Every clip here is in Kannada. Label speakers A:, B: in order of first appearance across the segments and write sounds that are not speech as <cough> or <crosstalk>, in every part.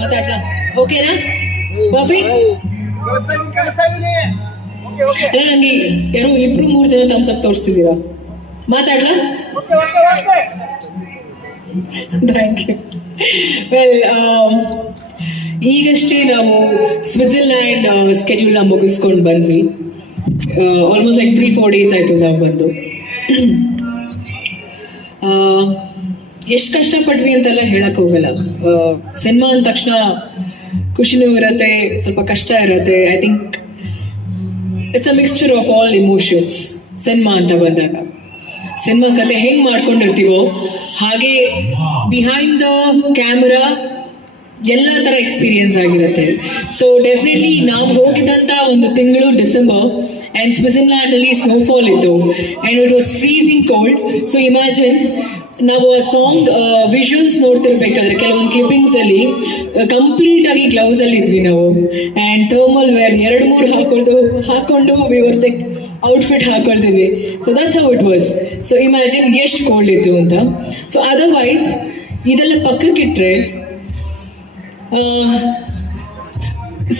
A: ಮಾತಾಡ್ಲಾ ಓಕೆನಾ ಕಾಫಿ ಅಲ್ಲ ನಂಗೆ ಯಾರೋ ಇಬ್ರು ಮೂರು ಜನ ತಮ್ಸ್ ಅಪ್ ತೋರಿಸ್ತಿದ್ದೀರಾ? ಮಾತಾಡ್ಲಾ? ಥ್ಯಾಂಕ್ ಯು ವೆಲ್ ಈಗಷ್ಟೇ ನಾವು ಸ್ವಿಟ್ಜರ್ಲ್ಯಾಂಡ್ ಸ್ಕೆಡ್ಯೂಲ್ನ ಮುಗಿಸ್ಕೊಂಡು ಬಂದ್ವಿ. Almost like three four days ಆಯಿತು ನಾವು ಬಂದು. ಎಷ್ಟು ಕಷ್ಟಪಟ್ವಿ ಅಂತೆಲ್ಲ ಹೇಳಕ್ ಹೋಗಲ್ಲ. ಸಿನಿಮಾ ಅಂದ ತಕ್ಷಣ ಖುಷಿನೂ ಇರತ್ತೆ, ಸ್ವಲ್ಪ ಕಷ್ಟ ಇರತ್ತೆ. I think it's a mixture of all emotions cinema ಅಂತ ಬಂದಾಗ. ಸಿನಿಮಾ ಕತೆ ಹೆಂಗೆ ಮಾಡ್ಕೊಂಡಿರ್ತೀವೋ, ಹಾಗೆ ಬಿಹೈಂಡ್ ದ ಕ್ಯಾಮ್ರಾ ಎಲ್ಲ ಥರ ಎಕ್ಸ್ಪೀರಿಯನ್ಸ್ ಆಗಿರುತ್ತೆ. ಸೊ ಡೆಫಿನೆಟ್ಲಿ ನಾವು ಹೋಗಿದ್ದಂಥ ಒಂದು ತಿಂಗಳು ಆ್ಯಂಡ್ ಸ್ವಿಟ್ಜರ್ಲ್ಯಾಂಡ್ ಅಲ್ಲಿ ಸ್ನೋಫಾಲ್ ಇತ್ತು and it was freezing cold so imagine ನಾವು ಆ ಸಾಂಗ್ ವಿಜುವಲ್ಸ್ ನೋಡ್ತಿರ್ಬೇಕಾದ್ರೆ ಕೆಲವೊಂದು ಕ್ಲಿಪ್ಪಿಂಗ್ಸ್ ಅಲ್ಲಿ ಕಂಪ್ಲೀಟ್ ಆಗಿ ಗ್ಲೌಸ್ ಅಲ್ಲಿ ಇದ್ವಿ ನಾವು. ಆ್ಯಂಡ್ ಥರ್ಮಲ್ ವೇರ್ ಎರಡು, ಮೂರು ಹಾಕೊಂಡು ಹಾಕೊಂಡು ವಿವರ್ like outfit ಹಾಕೊಳ್ತಿದ್ವಿ. So that's how it was so imagine ಎಷ್ಟು ಕೋಲ್ಡ್ ಇತ್ತು ಅಂತ. ಸೊ ಅದರ್ವೈಸ್ ಇದೆಲ್ಲ ಪಕ್ಕಕ್ಕಿಟ್ರೆ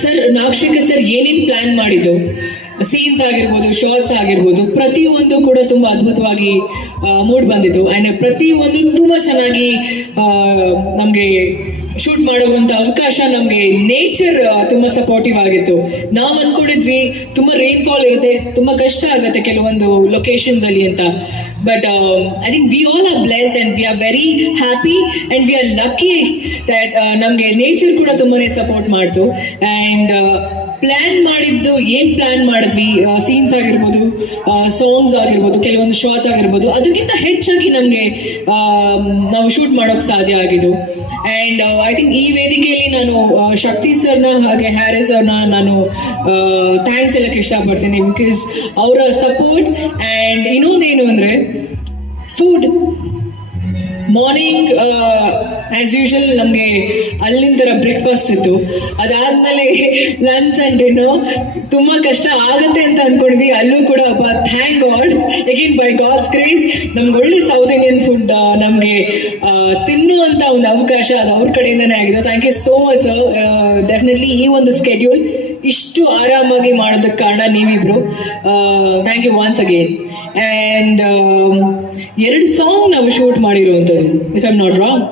A: ಸರ್ ನಾಕ್ಷಿಕ ಸರ್ ಏನೇನು ಪ್ಲ್ಯಾನ್ ಮಾಡಿದ್ದು? ಸೀನ್ಸ್ ಆಗಿರ್ಬೋದು ಶಾರ್ಟ್ಸ್ ಆಗಿರ್ಬೋದು, ಪ್ರತಿಯೊಂದು ಕೂಡ ತುಂಬ ಅದ್ಭುತವಾಗಿ ಮೂಡ್ ಬಂದಿತ್ತು. ಆ್ಯಂಡ್ ಪ್ರತಿಯೊಂದು ತುಂಬ ಚೆನ್ನಾಗಿ ನಮಗೆ ಶೂಟ್ ಮಾಡುವಂಥ ಅವಕಾಶ ನಮಗೆ ನೇಚರ್ ತುಂಬ ಸಪೋರ್ಟಿವ್ ಆಗಿತ್ತು. ನಾವು ಅಂದ್ಕೊಂಡಿದ್ವಿ ತುಂಬ ರೈನ್ಫಾಲ್ ಇರುತ್ತೆ, ತುಂಬ ಕಷ್ಟ ಆಗುತ್ತೆ ಕೆಲವೊಂದು ಲೊಕೇಶನ್ಸಲ್ಲಿ ಅಂತ. But I think we all are bless and we are very happy and we are lucky that ನಮಗೆ ನೇಚರ್ ಕೂಡ ತುಂಬಾನೇ ಸಪೋರ್ಟ್ ಮಾಡ್ತು. ಆ್ಯಂಡ್ ಪ್ಲ್ಯಾನ್ ಮಾಡಿದ್ದು ಏನು ಪ್ಲ್ಯಾನ್ ಮಾಡಿದ್ವಿ? ಸೀನ್ಸ್ ಆಗಿರ್ಬೋದು ಸಾಂಗ್ಸ್ ಆಗಿರ್ಬೋದು, ಕೆಲವೊಂದು ಶಾರ್ಟ್ಸ್ ಆಗಿರ್ಬೋದು, ಅದಕ್ಕಿಂತ ಹೆಚ್ಚಾಗಿ ನಮಗೆ ನಾವು ಶೂಟ್ ಮಾಡೋಕ್ಕೆ ಸಾಧ್ಯ ಆಗಿದ್ದು. ಆ್ಯಂಡ್ ಐ ಥಿಂಕ್ ಈ ವೇದಿಕೆಯಲ್ಲಿ ನಾನು ಶಕ್ತಿ ಸರ್ನ ಹಾಗೆ ಹ್ಯಾರಿಸ್ ಅವ್ರನ್ನ ನಾನು ಥ್ಯಾಂಕ್ಸ್ ಹೇಳಕ್ಕೆ ಇಷ್ಟಪಡ್ತೀನಿ. ಬಿಕಾಸ್ ಅವರ ಸಪೋರ್ಟ್ ಆ್ಯಂಡ್ ಇನ್ನೊಂದೇನು ಅಂದರೆ ಫುಡ್ ಮಾರ್ನಿಂಗ್ ಆ್ಯಸ್ ಯೂಶಲ್ ನಮಗೆ ಅಲ್ಲಿನ ಥರ ಬ್ರೇಕ್ಫಾಸ್ಟ್ ಇತ್ತು. ಅದಾದಮೇಲೆ ಲಂಚ್ ಆ್ಯಂಡ್ ತುಂಬ ಕಷ್ಟ ಆಗುತ್ತೆ ಅಂತ ಅಂದ್ಕೊಂಡಿದ್ವಿ ಅಲ್ಲೂ ಕೂಡ thank God again by God's grace ನಮ್ಗೆ ಒಳ್ಳೆ ಸೌತ್ ಇಂಡಿಯನ್ ಫುಡ್ ನಮಗೆ ತಿನ್ನುವಂಥ ಒಂದು ಅವಕಾಶ ಅದು ಅವ್ರ ಕಡೆಯಿಂದನೇ ಆಗಿದೆ. Thank you so much definitely ಈ ಒಂದು ಸ್ಕೆಡ್ಯೂಲ್ ಇಷ್ಟು ಆರಾಮಾಗಿ ಮಾಡೋದಕ್ಕೆ ಕಾರಣ ನೀವಿಬ್ರು. Thank you once again and ಎರಡು ಸಾಂಗ್ ನಾವು ಶೂಟ್ ಮಾಡಿರುವಂಥದ್ದು ಇಫ್ ಐಮ್ ನಾಟ್ ರಾಂಗ್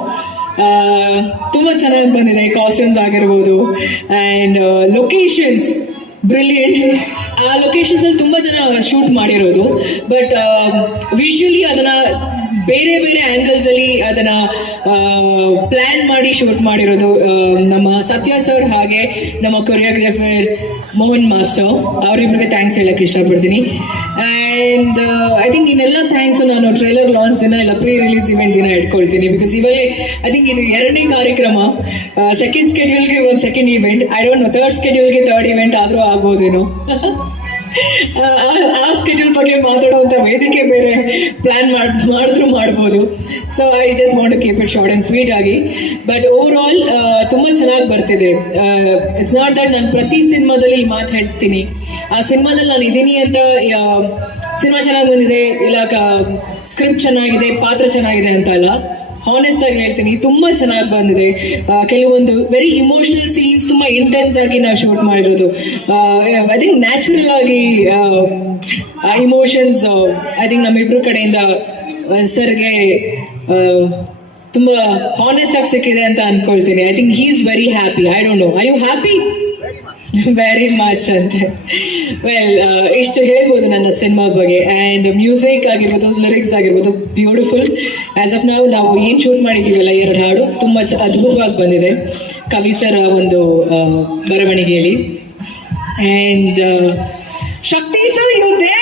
A: ತುಂಬ ಚೆನ್ನಾಗಿ ಬಂದಿದೆ ಕಾಸ್ಟ್ಯೂಮ್ಸ್ ಆಗಿರ್ಬೋದು ಆ್ಯಂಡ್ ಲೊಕೇಶನ್ಸ್ ಬ್ರಿಲಿಯಂಟ್ ಆ ಲೊಕೇಶನ್ಸಲ್ಲಿ ತುಂಬ ಜನ ಶೂಟ್ ಮಾಡಿರೋದು ಬಟ್ ವಿಶ್ವಲಿ ಅದನ್ನ ಬೇರೆ ಬೇರೆ ಆಂಗಲ್ಸ್ ಅಲ್ಲಿ ಅದನ್ನ ಪ್ಲಾನ್ ಮಾಡಿ ಶೂಟ್ ಮಾಡಿರೋದು ನಮ್ಮ ಸತ್ಯ ಸರ್ ಹಾಗೆ ನಮ್ಮ ಕೊರಿಯೋಗ್ರಾಫರ್ ಮೋಹನ್ ಮಾಸ್ಟರ್ ಅವರಿಬ್ರಿಗೆ ಥ್ಯಾಂಕ್ಸ್ ಹೇಳಕ್ಕೆ ಇಷ್ಟಪಡ್ತೀನಿ. ಆ್ಯಂಡ್ ಐ ಥಿಂಕ್ ಇನ್ನೆಲ್ಲ ಥ್ಯಾಂಕ್ಸ್ ನಾನು ಟ್ರೈಲರ್ ಲಾಂಚ್ ದಿನ ಇಲ್ಲ ಪ್ರೀ ರಿಲೀಸ್ ಇವೆಂಟ್ ದಿನ ಇಟ್ಕೊಳ್ತೀನಿ. ಬಿಕಾಸ್ ಇವಾಗ ಐ ಥಿಂಕ್ ಇದು ಎರಡನೇ ಕಾರ್ಯಕ್ರಮ. ಸೆಕೆಂಡ್ ಸ್ಕೆಡ್ಯೂಲ್ಗೆ ಒಂದು second event I don't know third ಸ್ಕೆಡ್ಯೂಲ್ಗೆ third event ಆದರೂ ಆಗ್ಬೋದೇನೋ. <laughs> ಆ- ಸ್ಕೆಡ್ಯೂಲ್ ಬಗ್ಗೆ ಮಾತಾಡುವಂಥ ವೇದಿಕೆ ಬೇರೆ ಪ್ಲಾನ್ ಮಾಡಿ, ಮಾಡಿದ್ರು ಮಾಡ್ಬೋದು. So I just want to keep it short and sweet ಆಗಿ. ಬಟ್ ಓವರ್ ಆಲ್ ತುಂಬ ಚೆನ್ನಾಗಿ ಬರ್ತಿದೆ. ಇಟ್ಸ್ ನಾಟ್ ದಟ್ ನಾನು ಪ್ರತಿ ಸಿನಿಮಾದಲ್ಲಿ ಈ ಮಾತು ಹೇಳ್ತೀನಿ. ಆ ಸಿನಿಮಾದಲ್ಲಿ ನಾನು ಇದ್ದೀನಿ ಅಂತ ಸಿನಿಮಾ ಚೆನ್ನಾಗಿ ಬಂದಿದೆ, ಇಲ್ಲ ಸ್ಕ್ರಿಪ್ಟ್ ಚೆನ್ನಾಗಿದೆ, ಪಾತ್ರ ಚೆನ್ನಾಗಿದೆ ಅಂತ ಅಲ್ಲ ಹಾನೆಸ್ಟ್ ಆಗಿ ಹೇಳ್ತೀನಿ, ತುಂಬಾ ಚೆನ್ನಾಗಿ ಬಂದಿದೆ. ಕೆಲವೊಂದು ವೆರಿ ಇಮೋಷನಲ್ ಸೀನ್ಸ್ ತುಂಬಾ ಇಂಟೆನ್ಸ್ ಆಗಿ ನಾವು ಶೂಟ್ ಮಾಡಿರೋದು. ಐ ಥಿಂಕ್ ನ್ಯಾಚುರಲ್ ಆಗಿ ಇಮೋಷನ್ಸ್ ಐ ಥಿಂಕ್ ನಮ್ಮಿಬ್ರು ಕಡೆಯಿಂದ ಸರ್ಗೆ ತುಂಬಾ ಹಾನೆಸ್ಟ್ ಆಗಿ ಸಿಕ್ಕಿದೆ ಅಂತ ಅನ್ಕೊಳ್ತೀನಿ. I think he is very happy I don't know I you happy very much ಅಂತೆ. ವೆಲ್ ಇಷ್ಟು ಹೇಳ್ಬೋದು ನನ್ನ ಸಿನಿಮಾ ಬಗ್ಗೆ. ಆ್ಯಂಡ್ ಮ್ಯೂಸಿಕ್ ಆಗಿರ್ಬೋದು ಲಿರಿಕ್ಸ್ ಆಗಿರ್ಬೋದು ಬ್ಯೂಟಿಫುಲ್ ಆ್ಯಸ್ ಆಫ್ ನಾವು ನಾವು ಏನು ಶೂಟ್ ಮಾಡಿದ್ದೀವಲ್ಲ ಎರಡು ಹಾಡು, ತುಂಬ ಚ ಅದ್ಭುತವಾಗಿ ಬಂದಿದೆ. ಕವಿ ಸರ ಒಂದು ಬರವಣಿಗೆಯಲ್ಲಿ. ಆ್ಯಂಡ್ ಶಕ್ತಿ ಸರ್ ಇರುತ್ತೆ.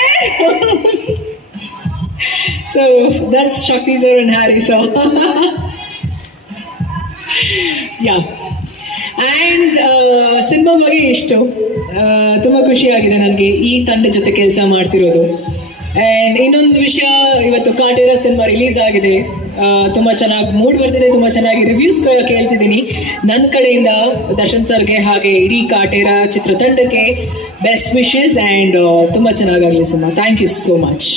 A: So that's Shakti sir and Harry sir yeah ಇಷ್ಟು ತುಂಬ ಖುಷಿಯಾಗಿದೆ ನನಗೆ ಈ ತಂಡ ಜೊತೆ ಕೆಲಸ ಮಾಡ್ತಿರೋದು. ಆ್ಯಂಡ್ ಇನ್ನೊಂದು ವಿಷಯ, ಇವತ್ತು ಕಾಟೇರ ಸಿನಿಮಾ ರಿಲೀಸ್ ಆಗಿದೆ. ತುಂಬ ಚೆನ್ನಾಗಿ ಮೂಡ್ ಬರ್ತಿದೆ, ತುಂಬ ಚೆನ್ನಾಗಿ ರಿವ್ಯೂಸ್ ಕೇಳ್ತಿದ್ದೀನಿ. ನನ್ನ ಕಡೆಯಿಂದ ದರ್ಶನ್ ಸರ್ಗೆ ಹಾಗೆ ಇಡೀ ಕಾಟೇರ ಚಿತ್ರತಂಡಕ್ಕೆ ಬೆಸ್ಟ್ ವಿಶಸ್ ಆ್ಯಂಡ್ ತುಂಬ ಚೆನ್ನಾಗಾಗಲಿ cinema thank you so much